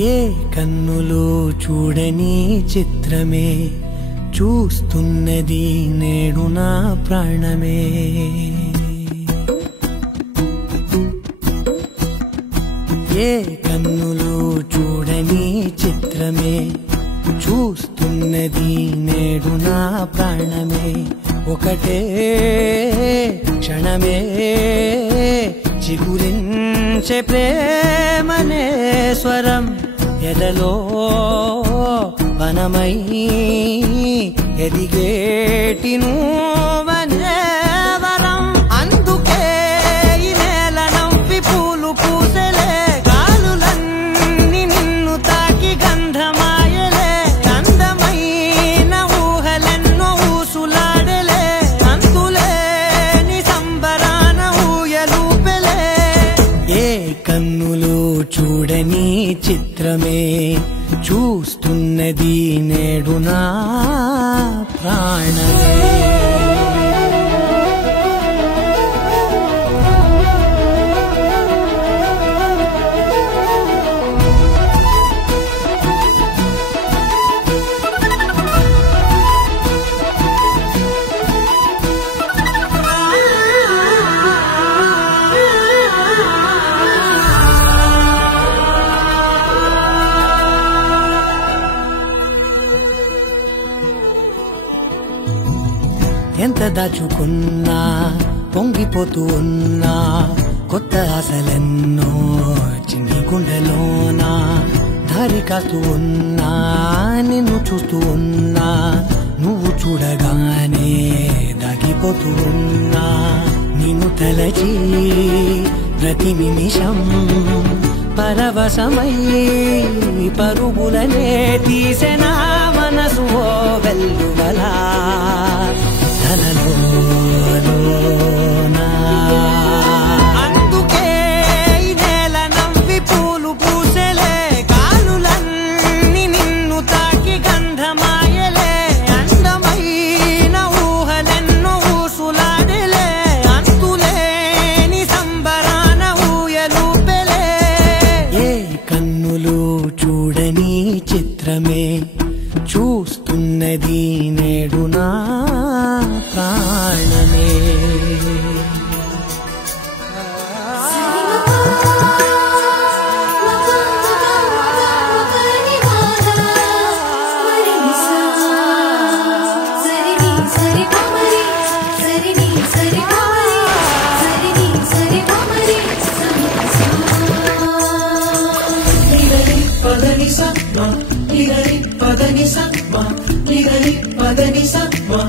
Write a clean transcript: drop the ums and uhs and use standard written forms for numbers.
ఏ కన్నులో చూడని చిత్రమే చూస్తున్నది నేడు నా ప్రాణమే. ఏ కన్నులో చూడని చిత్రమే చూస్తున్నది నేడు నా ప్రాణమే. ఒకటే క్షణమే చిగురించే ప్రేమనే స్వరం ఎదలో వనమై ఎదిగేటి నువ్వనే వరం. అందుకే ఈ నేల నవ్వి పూలు పూసలే, గాలులన్నీ నిన్ను తాకి గంధమాయలే. అందమైన ఊహలెన్నో ఊసులాడలే, అంతులేని సంబరాన ఊయలూపెలే. ఏ కన్నులో చూడని చిత్రమే చూస్తున్నది నేడు నా ప్రాణమే. ఎంత దాచుకున్నా పొంగిపోతూ ఉన్నా, కొత్త ఆశలెన్నో చిన్ని గుండెలోనా. దారి కాస్తూ ఉన్నా, నిన్ను చూస్తూ ఉన్నా, నువ్వు చూడగానే దాగిపోతూ ఉన్నా. నిన్ను తలచి ప్రతి నిమిషం పరవశమై పరుగులనే తీసెనా మనసు ఓ వెల్లువలా. అందుకే ఈ నేల నవ్వి పూలు పూసలే, గాలులన్నీ నిన్ను తాకి గంధమాయలే. అందమైన ఊహలెన్నో ఊసులాడలే, అంతులేని సంబరాన ఊయలూపెలే. ఏ కన్నులు చూడని చిత్రమే చూస్తున్నది నేడు నా ప్రాణమే. Pagani sa ma,